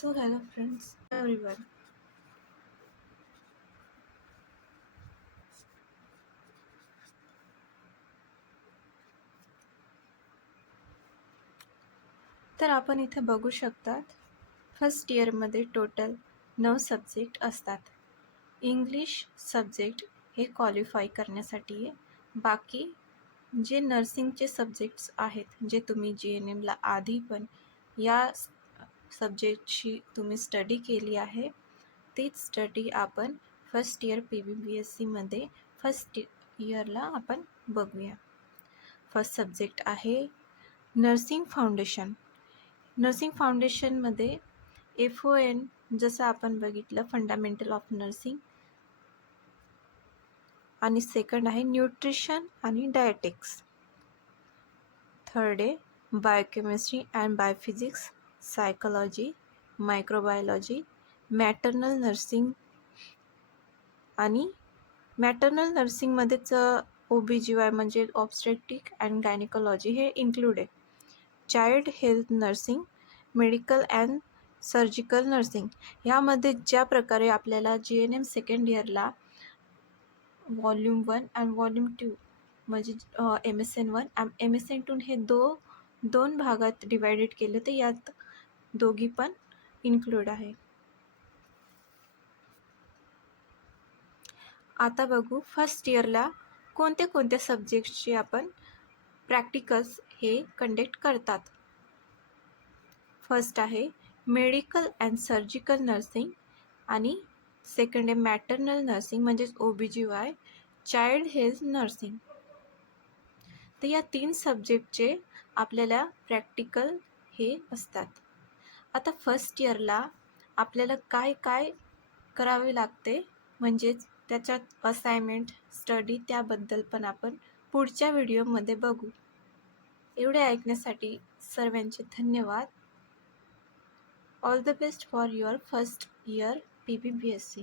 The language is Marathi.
So hello friends, everyone. तर आपण इथे बघू शकतात फर्स्ट इयरमध्ये टोटल 9 सब्जेक्ट असतात. इंग्लिश सब्जेक्ट हे क्वालिफाय करण्यासाठी आहे. बाकी जे नर्सिंगचे सब्जेक्ट्स आहेत, जे तुम्ही GNMला आधी पण या सब्जेक्टची तुम्ही स्टडी केली आहे, तीच स्टडी आपण फर्स्ट इयर PBBSCमध्ये फर्स्ट इयरला आपण बघूया. फर्स्ट सब्जेक्ट आहे नर्सिंग फाउंडेशन. नर्सिंग फाउंडेशनमध्ये FON जसं आपण बघितलं फंडामेंटल ऑफ नर्सिंग, आणि सेकंड आहे न्यूट्रिशन आणि डायटेटिक्स. थर्ड आहे biochemistry and biophysics, psychology, microbiology, maternal nursing. आणि मॅटर्नल नर्सिंगमध्येच OBGY म्हणजे ऑब्स्टेट्रिक अँड गायनेकॉलॉजी हे इन्क्लूड आहे. Child health nursing, medical and surgical nursing. ह्यामध्ये ज्या प्रकारे आपल्याला GNM सेकंड इयरला वॉल्यूम 1 अँड वॉल्यूम 2 म्हणजे MSN1 आणि MSN2 हे दोन भागात डिवायडेड केले, तर यात दोघी पण इन्क्लूड आहे. आता बघू फर्स्ट इयरला कोणत्या सब्जेक्ट्सचे आपण प्रॅक्टिकल्स हे कंडक्ट करतात. फर्स्ट आहे मेडिकल अँड सर्जिकल नर्सिंग आणि सेकंड आहे मॅटर्नल नर्सिंग म्हणजेच OBGY, चाइल्ड हेल्थ नर्सिंग. तर या 3 सब्जेक्टचे आपल्याला प्रॅक्टिकल हे असतात. आता फर्स्ट इयरला आपल्याला काय काय करावे लागते, म्हणजेच त्याच्यात असाइनमेंट, स्टडी, त्याबद्दल पण आपण पुढच्या व्हिडिओमध्ये बघू. एवढे ऐकण्यासाठी सर्वांचे धन्यवाद. All the best for your first year PBBSC.